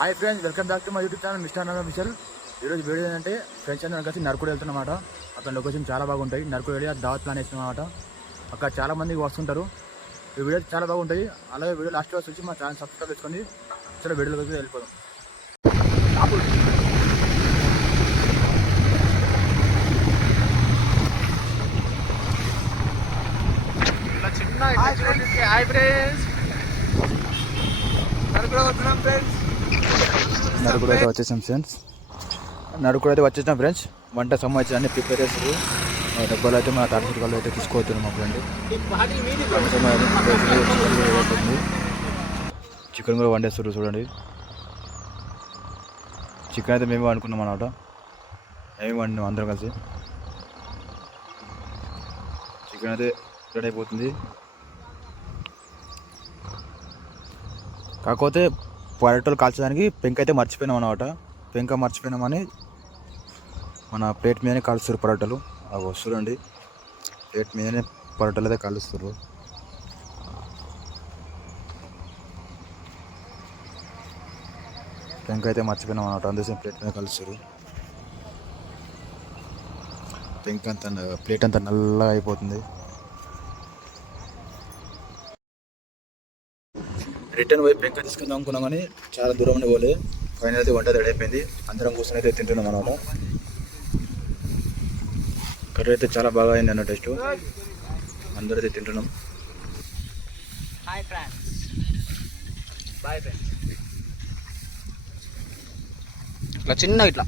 Hi friends, welcome back to my YouTube channel mister అన్న Mitchell. ఈరోజు video ఏంటంటే friends అందరం కలిసి నరుకుడు వెళ్తున్నమాట. అక్కడ లొకేషన్ చాలా బాగుంటాయి. నరుకుడు వెళ్ళి దావత్ ప్లాన్ వేసినమాట. అక్కడ చాలా మంది వస్తుంటారు. ఈ వీడియో చాలా బాగుంటాయి. అలాగే వీడియో లాస్ట్ వరకు చూసి మా ఛానల్ సబ్స్క్రైబ్ చేసుకోండి. సరే వీడియోలోకి వెళ్ళిపోదాం. నరుకుడు అయితే వచ్చేసాం ఫ్రెండ్స్. వంట సంబంధించి అన్ని ప్రిపేర్ చేస్తారు. డబ్బాలు అయితే మా తాటి వాళ్ళు అయితే తీసుకోవచ్చున్నాం మా ఫ్రెండ్. చికెన్ కూడా వండేస్తారు చూడండి. చికెన్ అయితే మేము వండుకున్నాం అన్నమాట. మేము వండినాం అందరం కలిసి. చికెన్ అయితే రెడీ అయిపోతుంది. కాకపోతే పొరటోలు కాల్చడానికి పెంక అయితే మర్చిపోయినాం అన్నమాట. పెంక మర్చిపోయినామని మన ప్లేట్ మీదనే కాలుస్తారు పొరటలు. అవి వస్తుందండి, ప్లేట్ మీదనే పొరటలు అయితే కాలుస్తారు. పెంక అయితే మర్చిపోయినాం అన్నమాట, అందుకే ప్లేట్ మీద కలుస్తారు. పెంక అంతా ప్లేట్ అంతా నల్లగా అయిపోతుంది. రిటర్న్ పోయి పెంక తీసుకుందాం అనుకున్నాం కానీ చాలా దూరం ఉండి పోలే. ఫైనల్ అయితే వంట రెడీ అయిపోయింది. అందరం కూర్చొని అయితే తింటున్నాం అన్నమాట. కర్రీ అయితే చాలా బాగా అయింది అన్న టేస్ట్. అందరూ అయితే తింటున్నాం. ఇట్లా చిన్న ఇట్లా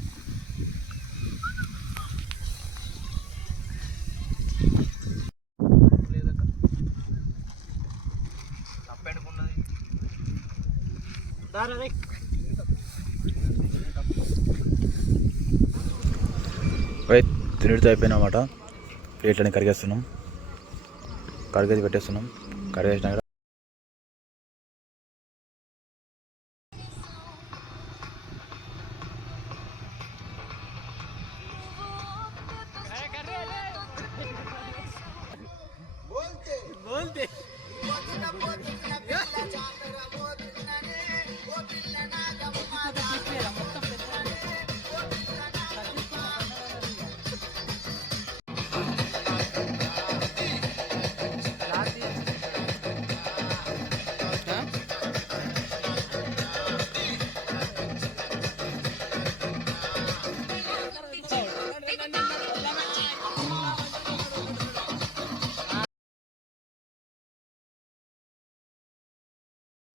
తినడితో అయిపోయినమాట. ప్లేట్లని కరిగేస్తున్నాం. కరిగేసి పెట్టేస్తున్నాం. కరిగేసిన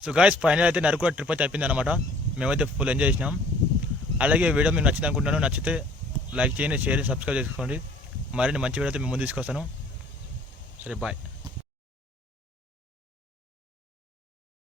సో గాయ్స్, ఫైనల్ అయితే నరుకుడు ట్రిప్ అయితే అయిపోయింది అనమాట. మేమైతే ఫుల్ ఎంజాయ్ చేసినాం. అలాగే వీడియో మీకు నచ్చింది అనుకుంటున్నాను. నచ్చితే లైక్ చేయండి, షేర్, సబ్స్క్రైబ్ చేసుకోండి. మరిన్ని మంచి వీడియో అయితే మేము ముందు తీసుకొస్తాను. సరే, బాయ్.